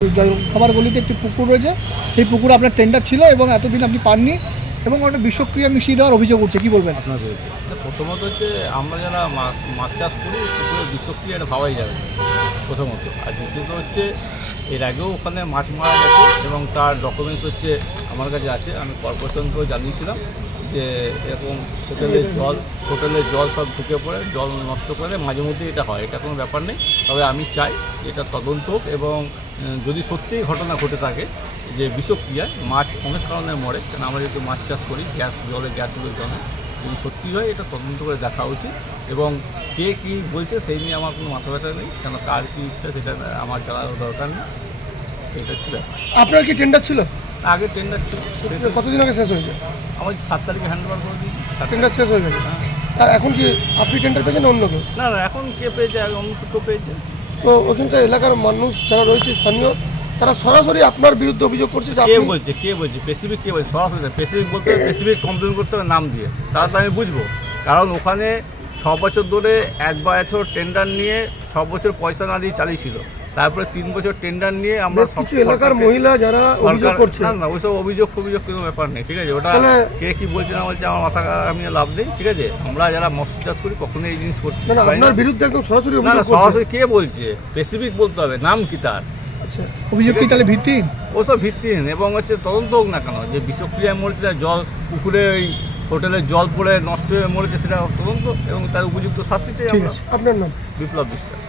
খাবার গলিতে একটি পুকুর রয়েছে, সেই পুকুরে আপনার টেন্ডার ছিল এবং এতদিন আপনি পাননি এবং একটা বিষক্রিয়া মিশিয়ে দেওয়ার অভিযোগ উঠছে, কি বলবেন? আপনার বিরুদ্ধে প্রথমত হচ্ছে আমরা যারা মাছ চাষ করি পুকুরে বিষক্রিয়া এটা ভাবাই যাবে না প্রথমত। আর দ্বিতীয়ত হচ্ছে এর আগেও ওখানে মাছ মারা গেছে এবং তার ডকুমেন্টস হচ্ছে আমার কাছে আছে। আমি কর্পোরেশনকেও জানিয়েছিলাম যে এরকম হোটেলের জল সব ঢুকে পড়ে, জল নষ্ট করে মাঝে মধ্যে এটা হয়, এটা কোনো ব্যাপার নেই। তবে আমি চাই এটা তদন্ত হোক এবং যদি সত্যিই ঘটনা ঘটে থাকে যে বিষক্রিয়ায় মাছ অনেক কারণে মরে, কারণ আমরা যেহেতু মাছ চাষ করি গ্যাসগুলোর জন্য, যদি সত্যি হয় এটা তদন্ত করে দেখা উচিত এবং কে কী বলছে সেই নিয়ে আমার কোনো মাথা ব্যথা নেই, কেন কার কী ইচ্ছা সেটা আমার জানার দরকার নেই। এটা হচ্ছে ব্যাপার। আপনার কি টেন্ডার ছিল? আগে টেন্ডার ছিল, কতদিন আগে শেষ হয়েছে? আমার 7 তারিখে হ্যান্ড ওভার করে দিই। টেন্ডার শেষ হয়ে গেছে, আর এখন কি আপনি টেন্ডার পেয়েছেন না অন্য কেউ? না এখন কে পেয়েছে, অন্য কেউ পেয়েছে। তো ওখানকার এলাকার মানুষ যারা রয়েছে স্থানীয়, তারা সরাসরি আপনার বিরুদ্ধে অভিযোগ করছে যে কে বলছে স্পেসিফিক কে বলছে? সরাসরি স্পেসিফিক বলতে স্পেসিফিক কমপ্লেন করতে হবে নাম দিয়ে, তাহলে তো আমি বুঝবো। কারণ ওখানে 6 বছর ধরে 1 বছর টেন্ডার নিয়ে 6 বছর পয়সা না দিয়ে চালিয়েছিল, তারপরে 3 বছর টেন্ডার নিয়ে আমরা কিছু এলাকার মহিলা যারা অভিযোগ করছে। না ওইসব অভিযোগ কোনো ব্যাপার নেই, ঠিক আছে। ওটা কে কি বলছে না বলছে আমার মাথা আমি লাভ নেই, ঠিক আছে। আমরা যারা মৎস্য চাষ করি কখনো এই জিনিস করতে না, আপনার বিরুদ্ধে একদম সরাসরি না, অভিযোগ করছে। সরাসরি কে বলছে স্পেসিফিক বলতে হবে, নাম কি তার। আচ্ছা, অভিযোগ কি তাহলে ভিত্তিহীন? ওসব ভিত্তিহীন এবং হচ্ছে তদন্ত হোক না কেন, যে বিষক্রিয়ায় মরেছে, জল পুকুরে ওই হোটেলের জল পড়ে নষ্ট হয়ে মরেছে, সেটা তদন্ত এবং তার উপযুক্ত শাস্তি চাই আমরা। আপনার নাম? বিপ্লব বিশ্বাস।